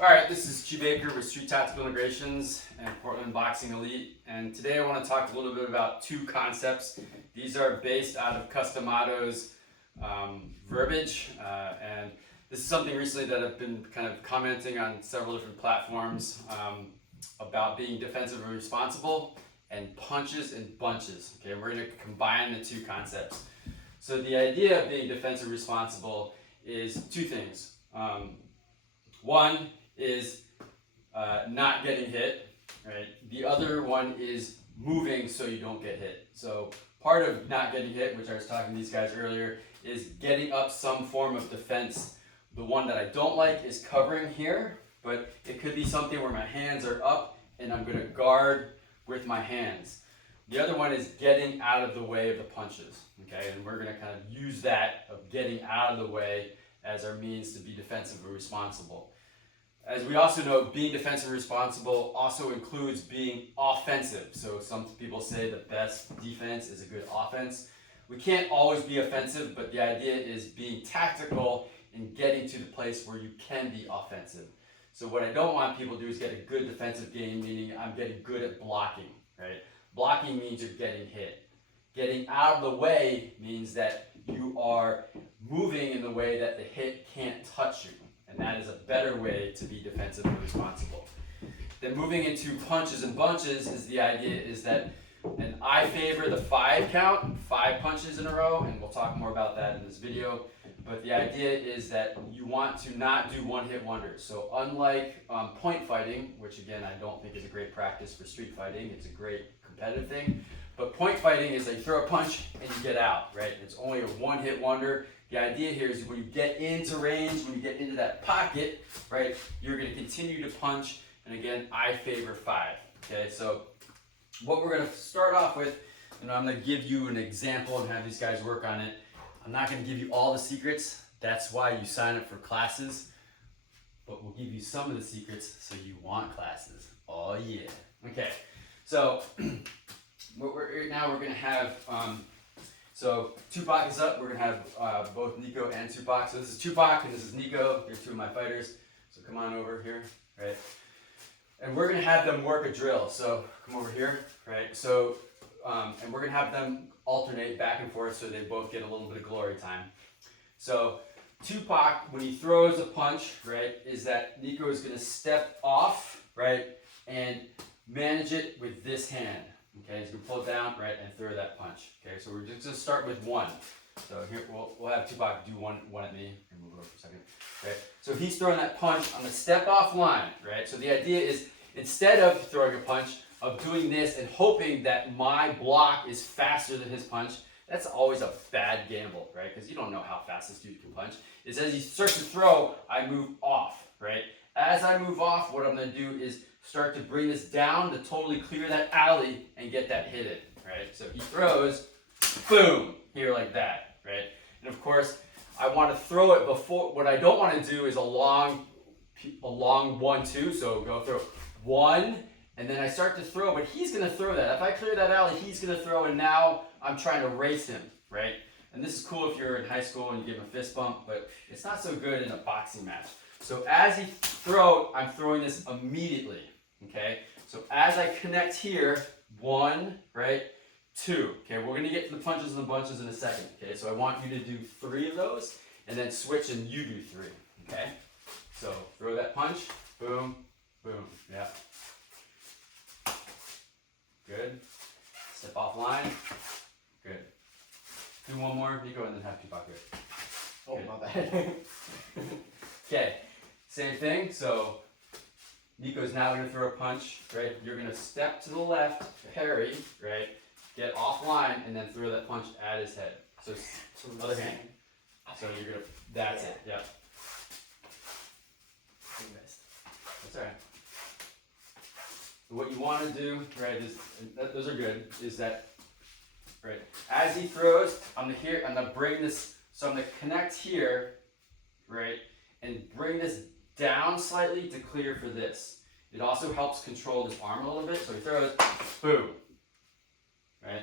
Alright, this is Chi Baker with Street Tactical Integrations and Portland Boxing Elite, and today I want to talk a little bit about two concepts. These are based out of Customato's verbiage, and this is something recently that I've been kind of commenting on several different platforms about being defensive and responsible, and punches and bunches. Okay, we're going to combine the two concepts. So the idea of being defensive and responsible is two things. One is not getting hit, right? The other one is moving so you don't get hit. So part of not getting hit, which I was talking to these guys earlier, is getting up some form of defense. The one that I don't like is covering here, but it could be something where my hands are up and I'm going to guard with my hands. The other one is getting out of the way of the punches, okay? And we're going to kind of use that of getting out of the way as our means to be defensive and responsible. As we also know, being defensive and responsible also includes being offensive. So some people say the best defense is a good offense. We can't always be offensive, but the idea is being tactical and getting to the place where you can be offensive. So what I don't want people to do is get a good defensive game, meaning I'm getting good at blocking, right? Blocking means you're getting hit. Getting out of the way means that you are moving in the way that the hit can't touch you. And that is a better way to be defensive and responsible. Then moving into punches and bunches is the idea is that, and I favor the 5 count, 5 punches in a row, and we'll talk more about that in this video. But the idea is that you want to not do one-hit wonders. So unlike point fighting, which again I don't think is a great practice for street fighting, it's a great competitive thing. But point fighting is like you throw a punch and you get out, right? It's only a one-hit wonder. The idea here is when you get into range, when you get into that pocket, right, you're going to continue to punch. And again, I favor 5. Okay, so what we're going to start off with, and I'm going to give you an example and have these guys work on it. I'm not going to give you all the secrets. That's why you sign up for classes. But we'll give you some of the secrets so you want classes. Oh yeah. Okay, so now we're going to have, so Tupac is up. We're going to have both Nico and Tupac. So this is Tupac and this is Nico. They're 2 of my fighters. So come on over here, right? And we're going to have them work a drill. So come over here, right? So, and we're going to have them alternate back and forth so they both get a little bit of glory time. So Tupac, when he throws a punch, right, is that Nico is going to step off, right, and manage it with this hand. Okay, he's going to pull it down, right, and throw that punch. Okay, so we're just going to start with 1. So here, we'll have Tupac do one at me. And move over for a second. Right, so he's throwing that punch on the step-off line, right? So the idea is, instead of throwing a punch, of doing this and hoping that my block is faster than his punch, that's always a bad gamble, right? Because you don't know how fast this dude can punch. It's as he starts to throw, I move off, right? As I move off, what I'm going to do is start to bring this down to totally clear that alley and get that hit in, right? So he throws, boom, here like that, right? And of course, I want to throw it before, what I don't want to do is a long 1-2, so go throw 1, and then I start to throw, but he's going to throw that. If I clear that alley, he's going to throw, and now I'm trying to race him, right? And this is cool if you're in high school and you give him a fist bump, but it's not so good in a boxing match. So as he throws, I'm throwing this immediately, okay? So as I connect here, 1, right, 2. Okay, we're going to get to the punches and the bunches in a second, okay? So I want you to do 3 of those, and then switch and you do 3, okay? So throw that punch, boom, boom, yeah. Good. Step off line. Good. Do one more, Nico, and then have Tupac here. Oh, Good. my bad. Okay, same thing. So Nico's now going to throw a punch, right? You're going to step to the left, parry, right? Get offline, and then throw that punch at his head. So other hand. So you're going to, that's it, yep. That's all right. What you want to do, right, is, those are good, is that, right, as he throws, I'm going to bring this, so I'm going to connect here, right, and bring this down slightly to clear for this. It also helps control his arm a little bit, so he throws, boom, right?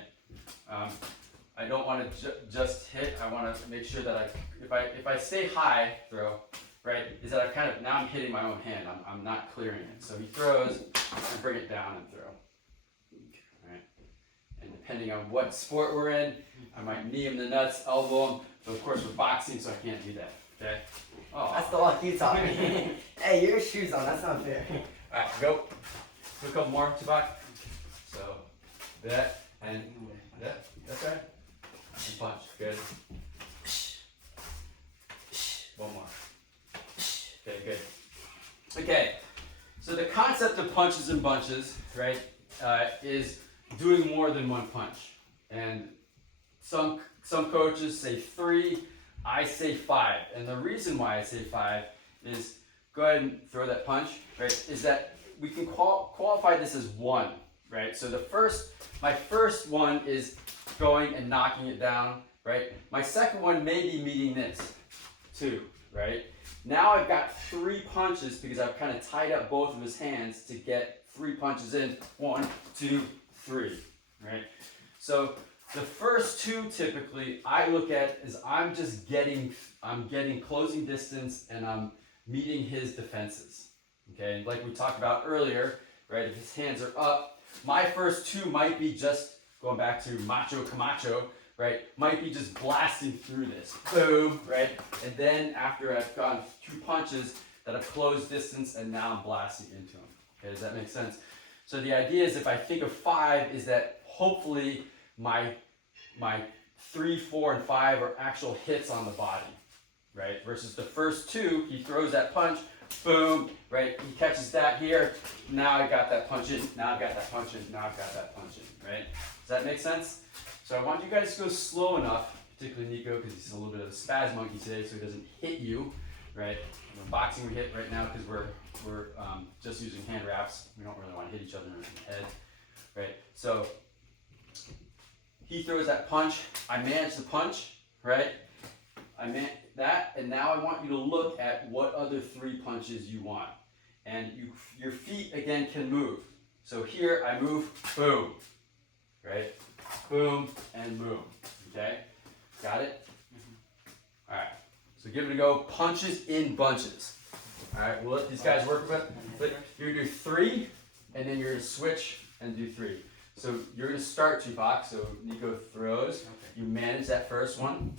I don't want to just hit, I want to make sure that if I stay high, throw, right, is that now I'm hitting my own hand. I'm not clearing it. So he throws, I bring it down and throw. Right? And depending on what sport we're in, I might knee him in the nuts, elbow him. But of course we're boxing, so I can't do that. Okay? Oh. That's the walk you taught me. Hey, your shoes on, that's not fair. Alright, go. Do a couple more, Tuvok. So, that, and that. That's right. And punch. Good. One more. Okay, good. Okay, so the concept of punches and bunches, right, is doing more than one punch. And some coaches say 3, I say 5. And the reason why I say 5 is, go ahead and throw that punch, right, is that we can qualify this as 1, right? So my first one is going and knocking it down, right? My second one may be meeting this, 2, right? Now I've got 3 punches because I've kind of tied up both of his hands to get 3 punches in. 1, 2, 3, right? So the first 2 typically I look at is I'm getting closing distance and I'm meeting his defenses. Okay, like we talked about earlier, right? If his hands are up, my first 2 might be just going back to Macho Camacho, right? Might be just blasting through this, boom, right? And then after I've gone 2 punches, that I've closed distance, and now I'm blasting into him. Okay, does that make sense? So the idea is, if I think of 5, is that hopefully my 3, 4, and 5 are actual hits on the body, right? Versus the first 2, he throws that punch, boom, right? He catches that here. Now I got that punch in. Now I got that punch in. Now I've got that punch in, right? Does that make sense? So I want you guys to go slow enough, particularly Nico, because he's a little bit of a spaz monkey today, so he doesn't hit you, right? In boxing we hit right now because we're just using hand wraps. We don't really want to hit each other in the head, right? So he throws that punch. I manage the punch, right? I meant that, and now I want you to look at what other 3 punches you want. And your feet, again, can move. So here, I move, boom, right? Boom, and boom, okay? Got it? All right, so give it a go. Punches in bunches. All right, we'll let these guys work with it. But you're gonna do 3, and then you're gonna switch and do 3. So you're gonna start Tuvok, so Nico throws. You manage that first one,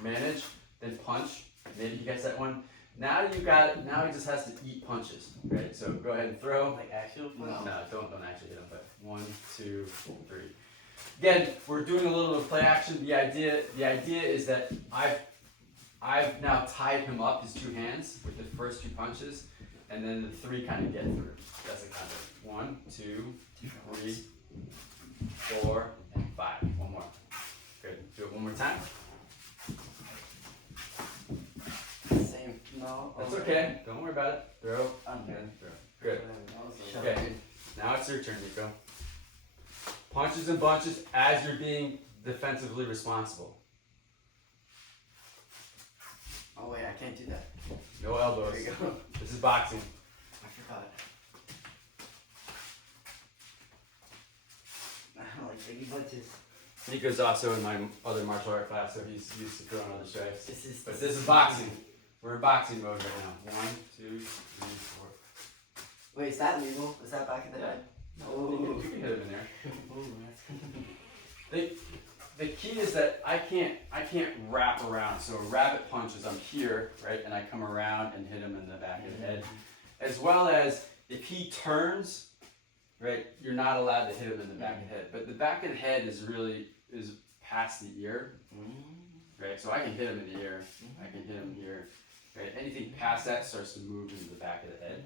manage, then punch. Maybe he gets that one. Now you got it. Now he just has to eat punches, right? So go ahead and throw. Like actual punch? No, don't actually hit him. But 1, 2, 3. Again, we're doing a little bit of play action. The idea is that I've now tied him up his 2 hands with the first 2 punches, and then the 3 kind of get through. That's the kind of 1, 2, 3, 4, and 5. One more. Good. Do it one more time. Same. No. That's okay. Don't worry about it. Throw. I'm good. Throw. Good. Okay. Now it's your turn, Nico. Punches and bunches as you're being defensively responsible. Oh wait, I can't do that. No elbows. There you go. This is boxing. I forgot. I don't like biggie punches. Nico's also in my other martial art class, so he's used to throwing other strikes. But this is boxing. We're in boxing mode right now. 1, 2, 3, 4. Wait, is that legal? Is that back in the day? You can hit him in there. Oh, that's The key is that I can't wrap around. So a rabbit punch is I'm here, right, and I come around and hit him in the back of the head. As well as if he turns, right, you're not allowed to hit him in the back of the head. But the back of the head is past the ear, right? So I can hit him in the ear. I can hit him here, right? Anything past that starts to move into the back of the head.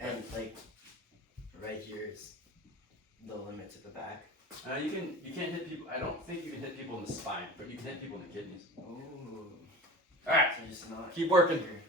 And like right here is the limit to the back. You can't hit people. I don't think you can hit people in the spine, but you can hit people in the kidneys. Oh. All right, So just not keep working. here.